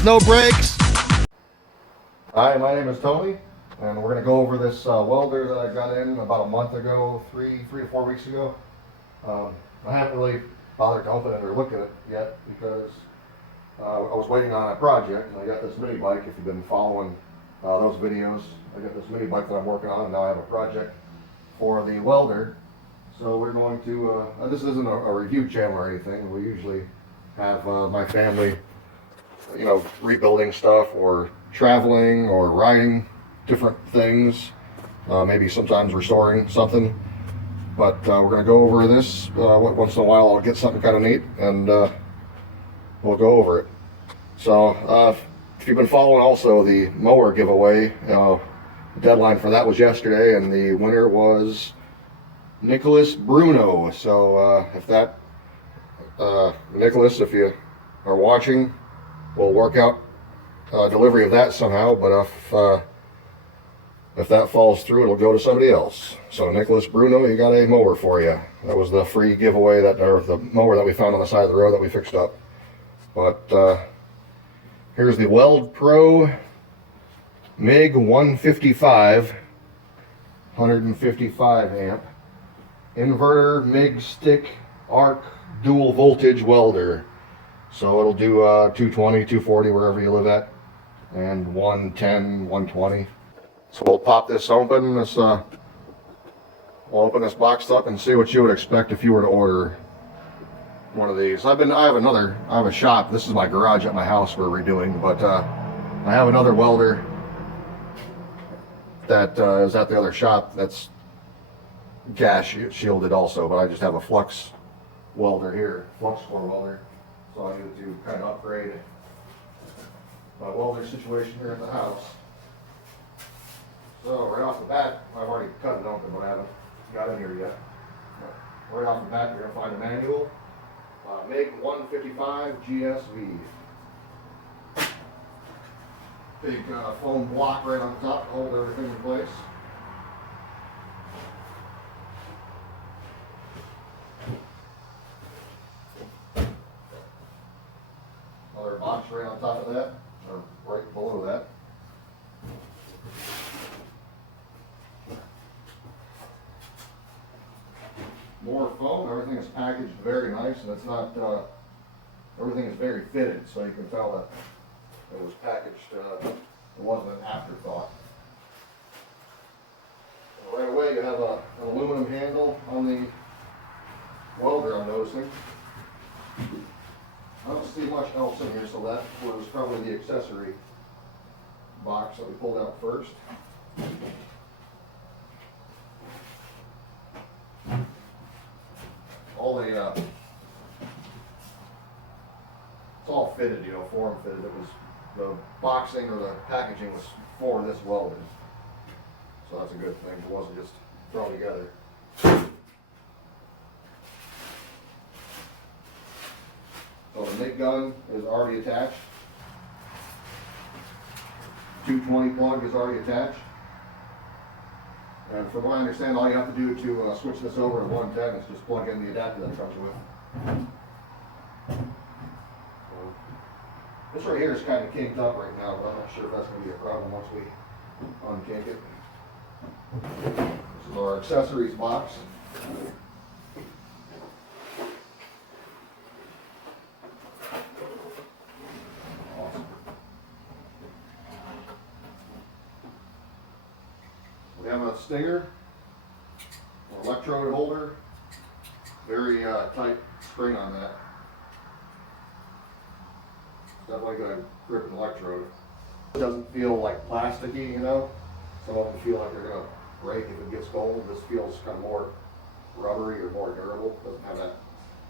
there's no brakes. Hi, my name is Tony, and we're going to go over this welder that I got in about a month ago, three to 4 weeks ago. I haven't really bothered to open it or look at it yet because I was waiting on a project, and I got this mini bike. If you've been following those videos, I got this mini bike that I'm working on, and now I have a project for the welder. So we're going to, this isn't a review channel or anything. We usually have my family, you know, rebuilding stuff or traveling or riding different things, maybe sometimes restoring something. But we're going to go over this. Once in a while I'll get something kind of neat, and we'll go over it. So if you've been following also the mower giveaway, the deadline for that was yesterday, and the winner was Nicholas Bruno. So if that, Nicholas, if you are watching, we'll work out delivery of that somehow. But if that falls through, it'll go to somebody else. So Nicholas Bruno, you got a mower for you. That was the free giveaway, that, or the mower that we found on the side of the road that we fixed up. But here's the Weld Pro Mig155, 155 amp. Inverter MIG stick arc dual voltage welder. So it'll do 220, 240 wherever you live at, and 110, 120. So we'll pop this open. We'll open this box up and see what you would expect if you were to order one of these. I have a shop. This is my garage at my house we're redoing, but I have another welder that is at the other shop that's gas shielded also, but I just have a flux welder here, flux core welder. So I needed to kind of upgrade my welder situation here at the house. So right off the bat, I've already cut it open, but I haven't got in here yet. But right off the bat, you're going to find a manual, mig155gsv. Big foam block right on top to hold everything in place. Another box right on top of that, or right below that. More foam. Everything is packaged very nice, and it's not, everything is very fitted, so you can tell that it was packaged, it wasn't an afterthought. So right away you have an aluminum handle on the welder, I'm noticing. I don't see much else in here, so that was probably the accessory box that we pulled out first. It's all fitted, you know, form fitted. It was the boxing or the packaging was for this welding, so that's a good thing. It wasn't just thrown together. So the MIG gun is already attached. 220 plug is already attached. And from what I understand, all you have to do to switch this over to 110 is just plug in the adapter that comes with. This right here is kind of kinked up right now, but I'm not sure if that's going to be a problem once we unkink it. This is our accessories box. Awesome. We have a stinger, an electrode holder, very tight spring on that. Definitely going to grip an electrode. It doesn't feel like plasticky, you know. Some of them feel like they're going to break if it gets cold. This feels kind of more rubbery or more durable. Doesn't have that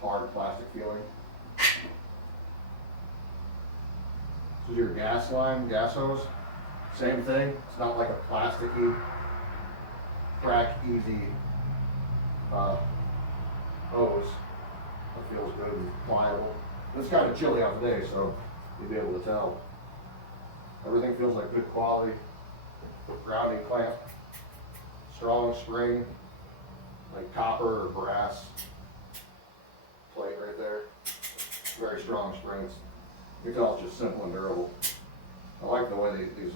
hard plastic feeling. This is your gas line, gas hose. Same thing. It's not like a plasticky, crack easy hose. It feels good and pliable. It's kind of chilly out today, so you'll be able to tell. Everything feels like good quality. Grounding clamp, strong spring, like copper or brass plate right there. Very strong springs. You can tell it's just simple and durable. I like the way these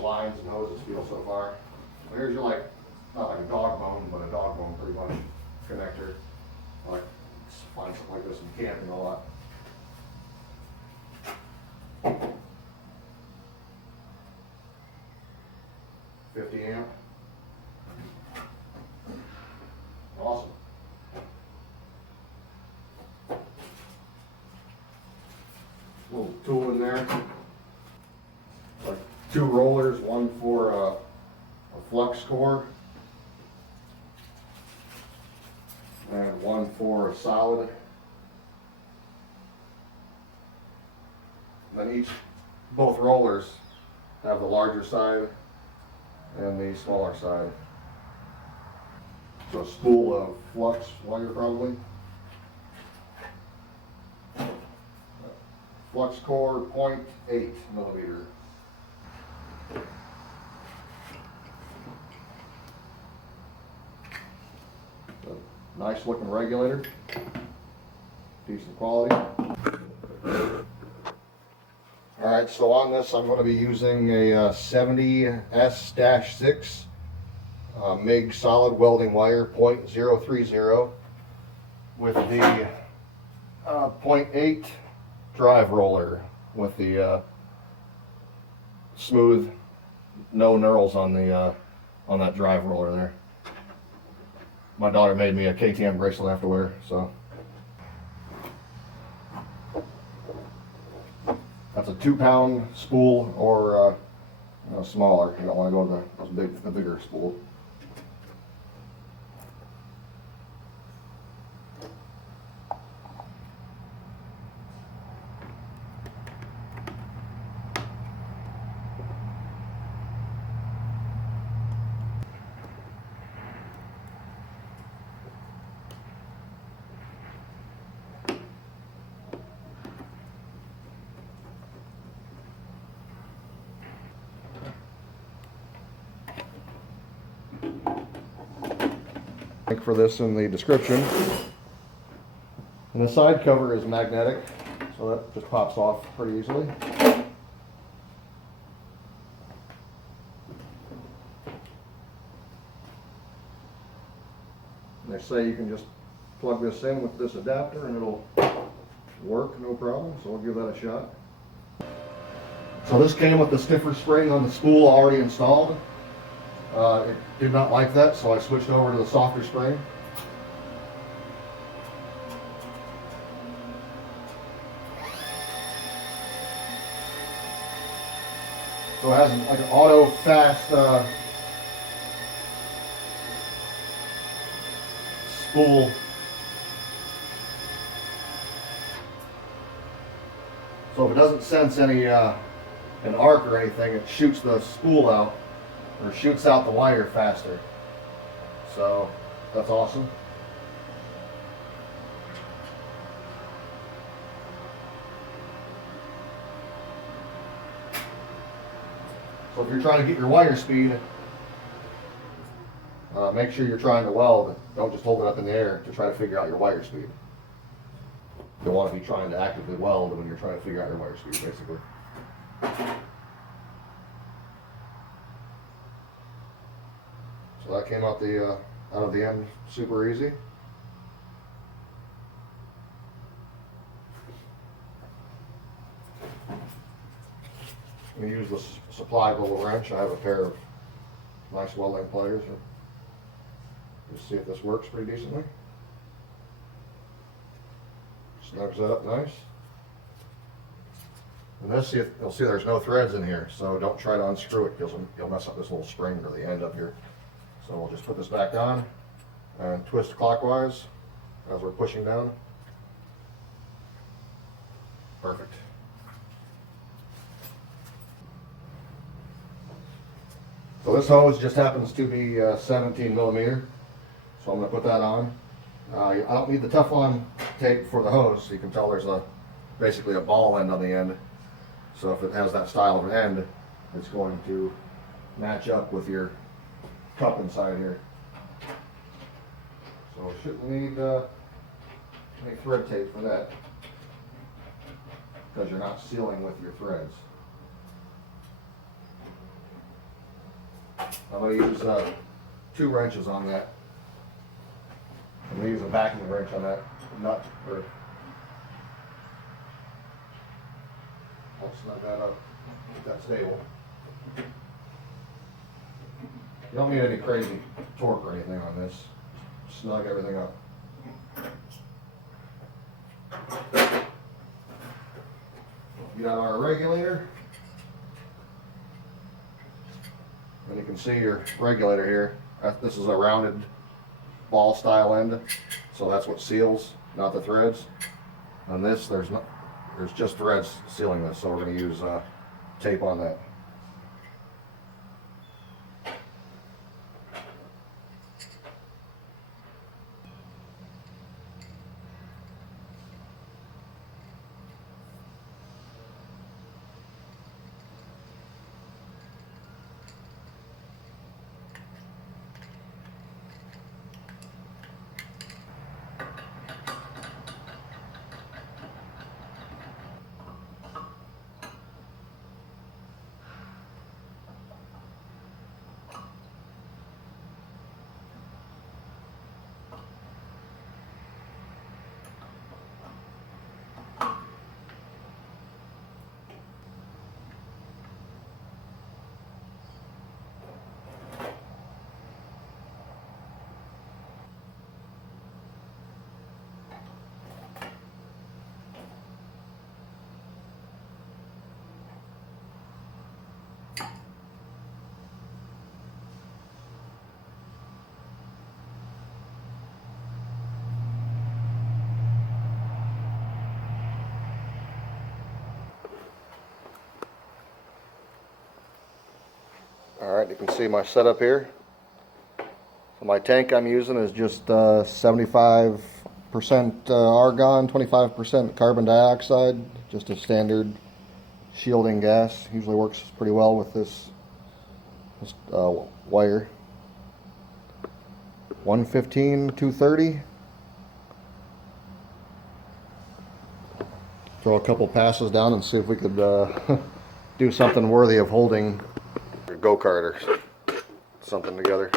lines and hoses feel so far. So here's your, like, not like a dog bone, but a dog bone pretty much connector. I like find something like this in camping a lot. $50 amp. Awesome. Little tool in there. Like 2 rollers, one for a flux core and one for a solid. And then both rollers have the larger side and the smaller side. So a spool of flux wire probably. Flux core 0.8 millimeter. Nice looking regulator, decent quality. Alright, so on this I'm going to be using a 70S-6 MIG solid welding wire 0.030 with the 0.8 drive roller with the smooth, no knurls on the on that drive roller there. My daughter made me a KTM bracelet I have to wear, so. That's a 2-pound spool or smaller. You don't want to go to the bigger spool. Link for this in the description. And the side cover is magnetic, so that just pops off pretty easily. And they say you can just plug this in with this adapter and it'll work no problem, so we'll give that a shot. So this came with the stiffer spring on the spool already installed. It did not like that, so I switched over to the softer spring. So it has like an auto fast spool. So if it doesn't sense any an arc or anything, it shoots the spool out, or shoots out the wire faster. So that's awesome. So if you're trying to get your wire speed, make sure you're trying to weld. Don't just hold it up in the air to try to figure out your wire speed. You'll want to be trying to actively weld when you're trying to figure out your wire speed, basically. So that came out of the end super easy. I'm going to use the supplied little wrench. I have a pair of nice welding pliers. Just see if this works pretty decently. Snugs that up nice. And this, you'll see there's no threads in here, so don't try to unscrew it because you'll mess up this little spring or the end up here. So we'll just put this back on and twist clockwise as we're pushing down. Perfect. So this hose just happens to be 17 millimeter, so I'm going to put that on. I don't need the Teflon tape for the hose, so you can tell there's basically a ball end on the end. So if it has that style of an end, it's going to match up with your cup inside here. So we shouldn't need any thread tape for that. because you're not sealing with your threads. I'm going to use 2 wrenches on that. I'm going to use a backing wrench on that nut. I'll snug that up, get that stable. You don't need any crazy torque or anything on this. Snug everything up. You got our regulator. And you can see your regulator here. This is a rounded ball style end, so that's what seals, not the threads. On this, there's just threads sealing this, so we're going to use tape on that. Alright, you can see my setup here. So my tank I'm using is just 75% argon, 25% carbon dioxide, just a standard shielding gas. Usually works pretty well with this wire. 115, 230. Throw a couple passes down and see if we could do something worthy of holding your go-kart or something together.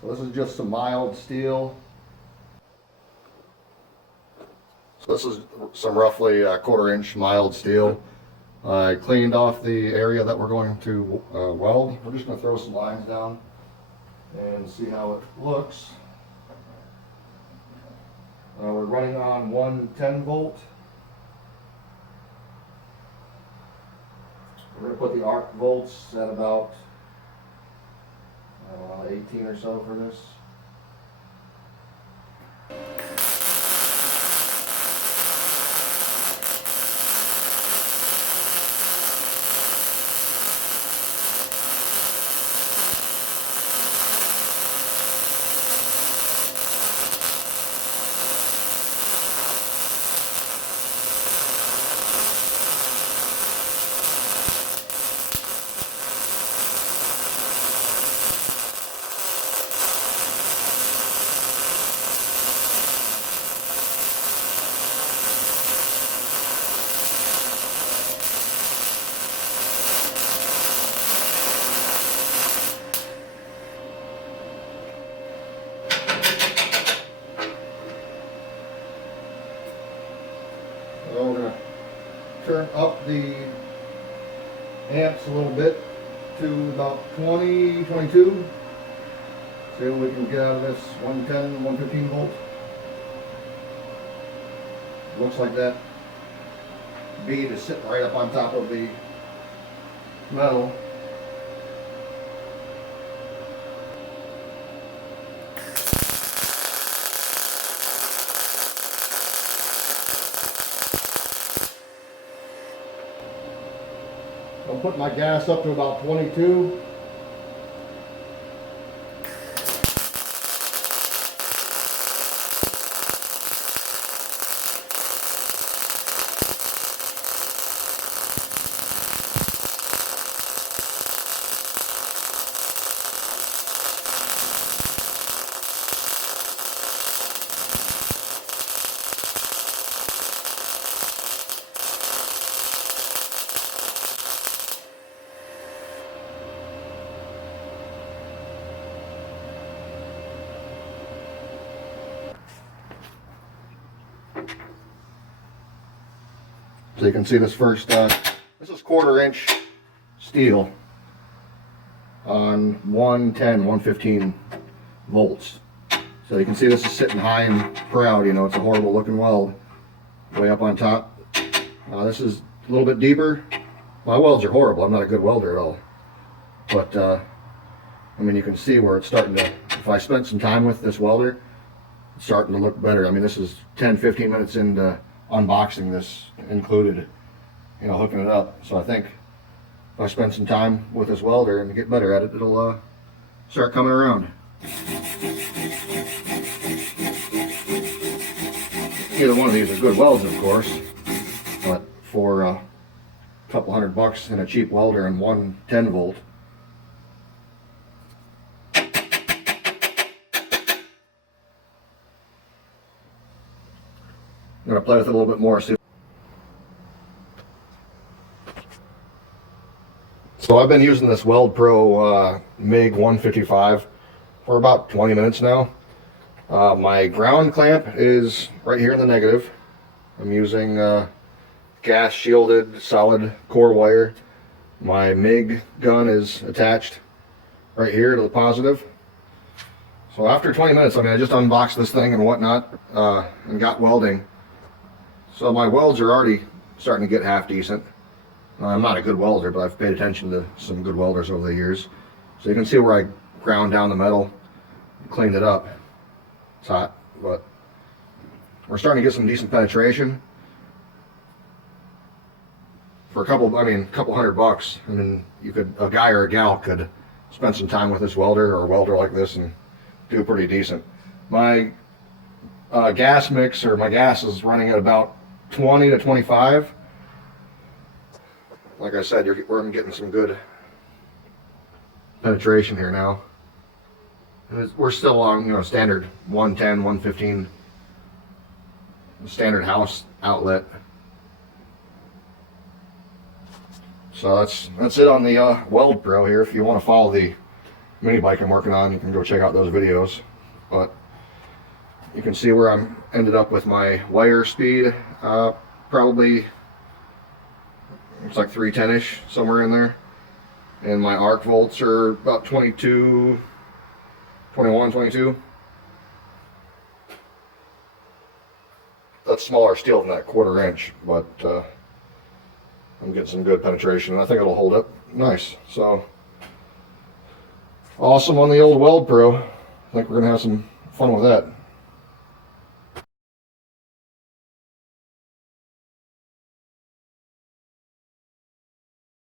So this is just some mild steel. So this is some roughly 1/4 inch mild steel. I cleaned off the area that we're going to weld. We're just going to throw some lines down and see how it looks. We're running on one 10-volt. We're going to put the arc volts at about, I don't know, 18 or so for this. So we're going to turn up the amps a little bit to about 20, 22. See what we can get out of this 110, 115 volt. Looks like that bead is sitting right up on top of the metal. I'll put my gas up to about 22. So you can see this first, this is 1/4 inch steel on 110, 115 volts. So you can see this is sitting high and proud, you know, it's a horrible looking weld way up on top. This is a little bit deeper. My welds are horrible, I'm not a good welder at all. But, I mean, you can see where it's starting to, if I spent some time with this welder, it's starting to look better. I mean, this is 10-15 minutes into unboxing this included, you know, hooking it up. So I think if I spend some time with this welder and get better at it, it'll start coming around. Either one of these are good welds, of course, but for a couple $100 and a cheap welder and 110 volt, I'm going to play with it a little bit more. So I've been using this Weld Pro MIG155 for about 20 minutes now. My ground clamp is right here in the negative. I'm using gas shielded solid core wire. My MIG gun is attached right here to the positive. So after 20 minutes, I mean, I just unboxed this thing and whatnot and got welding. So my welds are already starting to get half decent. I'm not a good welder, but I've paid attention to some good welders over the years. So you can see where I ground down the metal, cleaned it up. It's hot, but we're starting to get some decent penetration. For a couple $100, I mean, you could, a guy or a gal could spend some time with this welder or a welder like this and do pretty decent. My gas mix, or my gas, is running at about 20 to 25. Like I said, I'm getting some good penetration here now. And we're still on, you know, standard 110, 115 standard house outlet. So that's it on the Weld Pro here. If you want to follow the mini bike I'm working on, you can go check out those videos. But you can see where I'm ended up with my wire speed. Probably it's like 310-ish, somewhere in there. And my arc volts are about 22, 21, 22. That's smaller steel than that 1/4 inch, but I'm getting some good penetration, and I think it'll hold up nice. So awesome on the old Weld Pro. I think we're gonna have some fun with that.